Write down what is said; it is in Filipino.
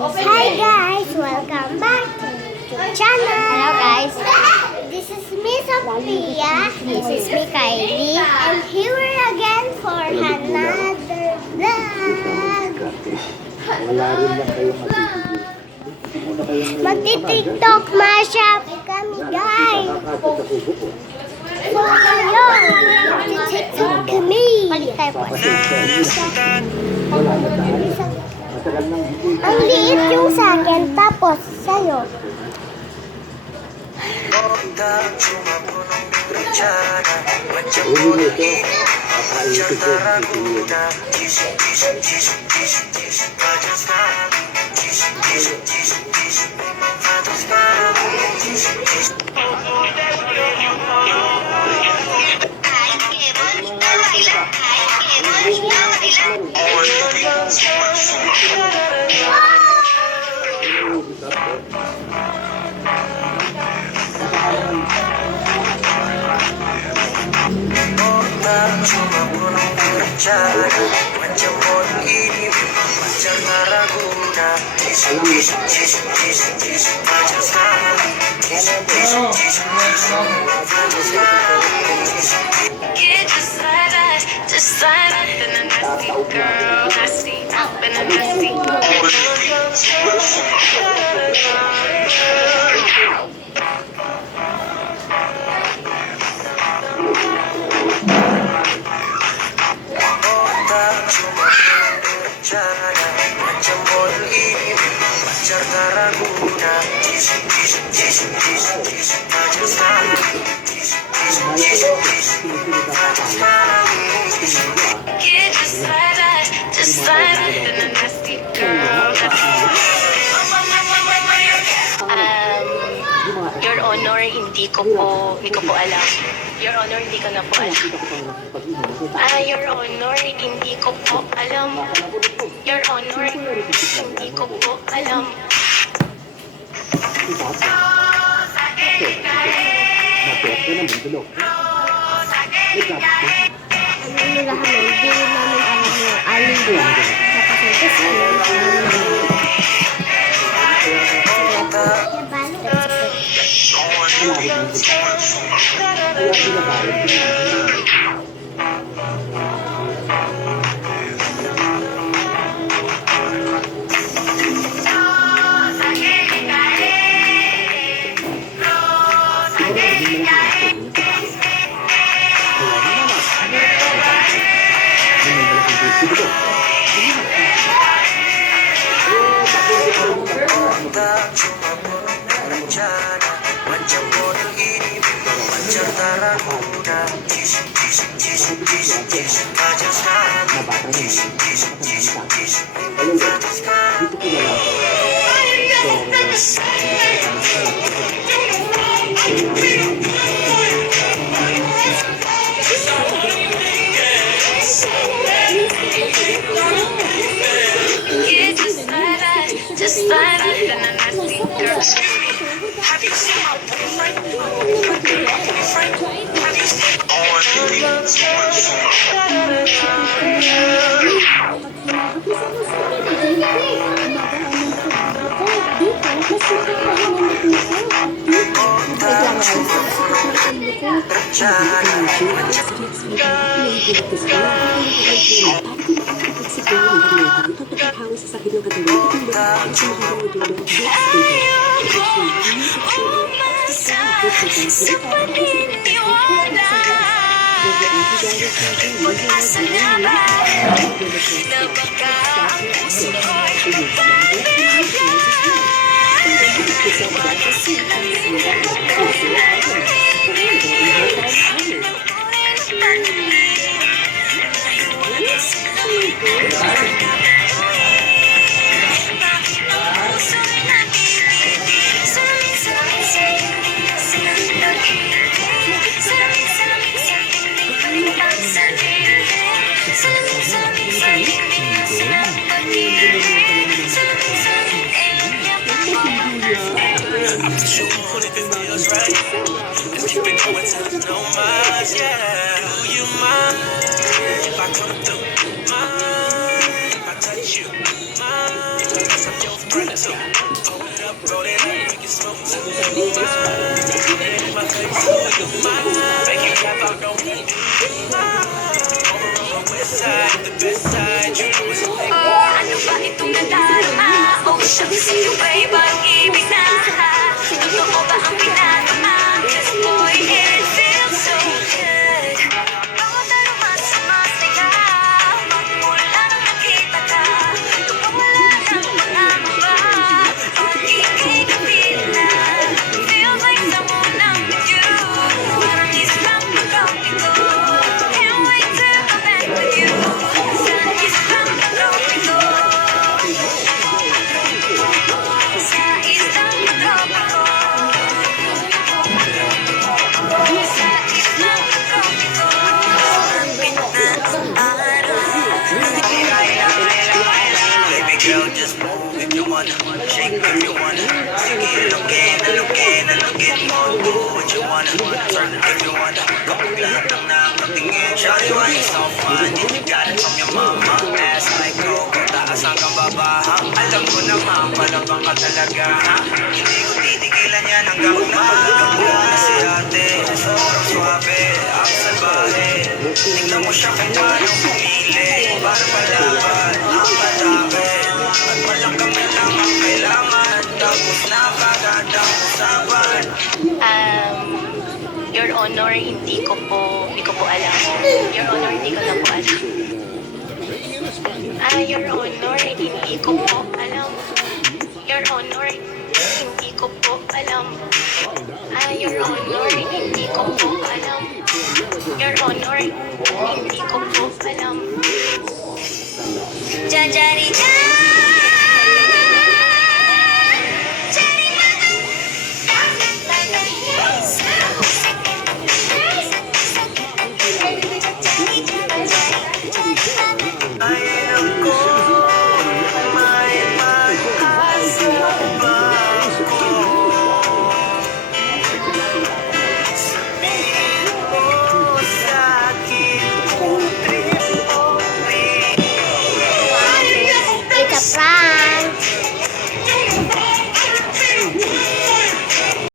Hi guys, welcome back to the channel. Hello guys. This is me Sophia. This is me Kylie. And here we are again for another vlog. Wala rin lang kayo matitigil. Magti-tiktok mashup kami guys. So ngayon, magti-tiktok kami. Balik tayo po. Wala na tayo. Matagal nang hindi. Ang liit yung sa akin, tapos sa'yo. Uli nito, kakaisip ko, titiyin. Just like that, been a nasty girl, nasty, been a nasty. Yeah, just like that, been a nasty girl, Your Honor, hindi ko po alam. Your Honor, hindi ko na po alam. Your Honor, hindi ko po alam. Your Honor, hindi ko po alam. Naperte naman, tulog. May kapit ba? Ano lang kami, hindi namin alam yung alin Malapit ng sila. Kaya pinabalik, pinabalik. Just like that, been a nasty girl. Have you seen my boyfriend? Have you seen Sino ba ibang ibig na? Totoo ba ang pinatamaan? 'Cause boy, it feels so good. Bawat araw masaya, magmula nang nakita ka. Wala nang pangamba, ang kikikapit na. Feels like someone I'm with you. Parang isang pagkapito. Can't wait to go back with you. Sa isang pagkapito. Sa isang pagkapito. Sa isang pagkapito. Lapit na ang araw. Baby girl, just move if you wanna. Shake if you wanna. Sige, looking more. Do what you wanna. Turn if you wanna. Kapag lahat ng nakatingin. Shawty, why you so fun? You got it from your mama. Ass like coco, taas hanggang baba. Ha? Alam ko naman, palabang ka talaga. Ha? Hindi ko titigilan yan hanggang na si ate. Sobrang suabe, ang salbahe. Tingnan mo siya kay paano pumili. Para malaman ang malapit. At walang kami lang ang kailangan. Tapos na kagad ang usapan. Your Honor, hindi ko po alam. Your Honor, hindi ko na po alam. Your Honor, hindi ko po alam. Your Honor, hindi ko po alam. Your Honor, hindi ko po alam. Your Honor, hindi ko po alam. Jajari,